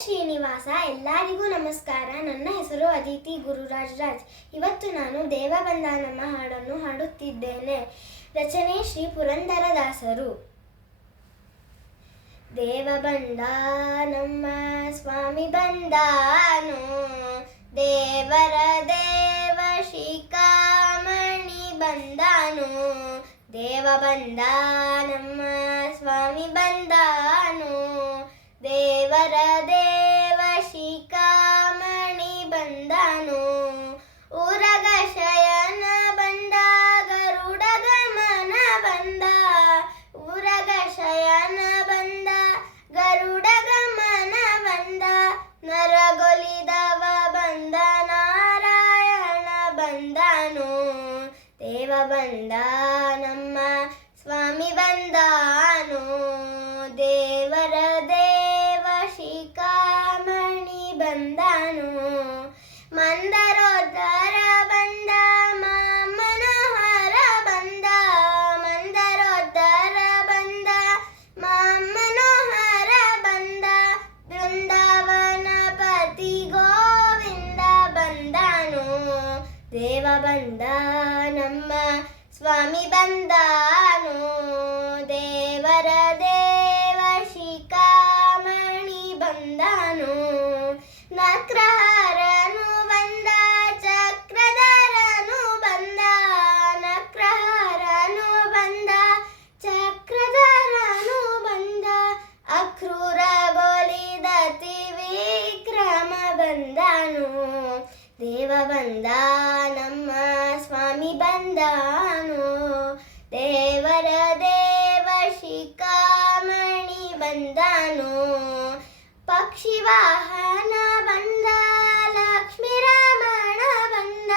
ಶ್ರೀನಿವಾಸ. ಎಲ್ಲರಿಗೂ ನಮಸ್ಕಾರ. ನನ್ನ ಹೆಸರು ಅದಿತಿ ಗುರುರಾಜ್ ರಾಜ್. ಇವತ್ತು ನಾನು ದೇವ ಬಂದ ನಮ್ಮ ಹಾಡನ್ನು ಹಾಡುತ್ತಿದ್ದೇನೆ. ರಚನೆ ಶ್ರೀ ಪುರಂದರದಾಸರು. ದೇವ ಬಂದ ನಮ್ಮ ಸ್ವಾಮಿ ಬಂದಾನು, ದೇವರ ದೇವ ಶಿಖಾಮಣಿ ಬಂದಾನು. ದೇವ ಬಂದ ನಮ್ಮ ಸ್ವಾಮಿ ಬಂದಾನು, ದೇವರ ದೇವ ಶಿಖಾಮಣಿ ಬಂದಾನು. ಉರಗ ಶಯನ ಬಂದ, ಗರುಡ ಗಮನ ಬಂದ. ಉರಗ ಶಯನ ಬಂದ, ಗರುಡ ಗಮನ ಬಂದ. ನರಗೊಲಿದವ ಬಂದ, ನಾರಾಯಣ ಬಂದನು. ದೇವ ಬಂದ ನಮ್ಮ ಸ್ವಾಮಿ ಬಂದಾನು, ದೇವರ ದೇವ ಶಿಖಾಮಣಿ ಬಂದನು. ಮಂದರೋದ್ಧರ ಬಂದ, ಮನೋಹರ ಬಂದ. ಮಂದರೋದ್ಧರ ಬಂದ, ಮನೋಹರ ಬಂದ. ಬೃಂದಾವನ ಪತಿ ಗೋವಿಂದ ಬಂದನು. ದೇವ ಬಂದ ನಮ್ಮ ಸ್ವಾಮಿ ಬಂದಾನು, ದೇವರ ದೇವ ಶಿಖಾಮಣಿ ಬಂದನು. ನಕ್ರಹರನು ಬಂದ, ಚಕ್ರಧರನು ಬಂದ. ನಕ್ರಹರನು ಬಂದ, ಚಕ್ರಧರನು ಬಂದ. ಅಕ್ರೂರ ಗೋಲಿದ ತ್ರಿವಿಕ್ರಮ ಬಂದನು. ದೇವ ಬಂದ ನಮ್ಮ ಸ್ವಾಮಿ ಬಂದನು, ದೇವರ ದೇವ ಶಿಖಾಮಣಿ ಬಂದನು. ಪಕ್ಷಿ ವಾಹನ ಬಂದ, ಲಕ್ಷ್ಮೀ ರಮಣ ಬಂದ.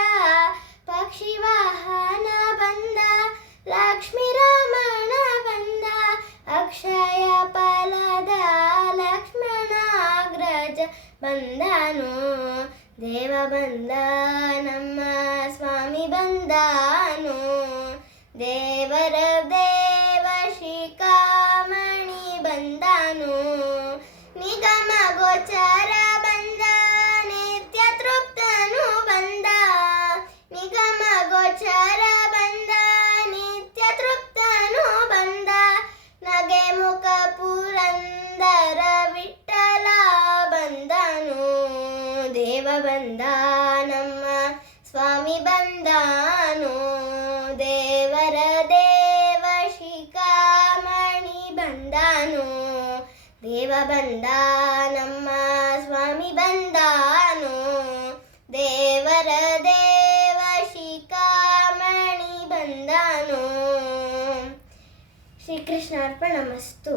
ಪಕ್ಷಿ ವಾಹನ ಬಂದ, ಲಕ್ಷ್ಮೀ ರಮಣ ಬಂದ. ಅಕ್ಷಯ ಫಲದ ಲಕ್ಷ್ಮಣಾಗ್ರಜ ಬಂದನು. ದೇವ ಬಂದ ನಮ್ಮ ಸ್ವಾಮಿ ಬಂದನು, ದೇವರ ದೇವ ಶಿಖಾಮಣಿ ಬಂದನು. ನಿಗಮ ಗೋಚರ ಬಂದ, ನಿತ್ಯ ತೃಪ್ತನು ಬಂದ. ನಿಗಮ ಗೋಚರ ಬಂದ, ನಿತ್ಯ ತೃಪ್ತನು ಬಂದ. ನಗೆ ಮುಖ ಪುರಂದರ ವಿಠಲ ಬಂದನು. ದೇವ ಬಂದ ನಮ್ಮ ಸ್ವಾಮಿ ಬಂದನು, ದೇವರ ದೇವ ಶಿಖಾಮಣಿ ಬಂದನು. ದೇವ ಬಂದ ನಮ್ಮ ಸ್ವಾಮಿ ಬಂದನು, ದೇವರ ದೇವ ಶಿಖಾಮಣಿ ಬಂದನು. ಶ್ರೀಕೃಷ್ಣಾರ್ಪಣಮಸ್ತು.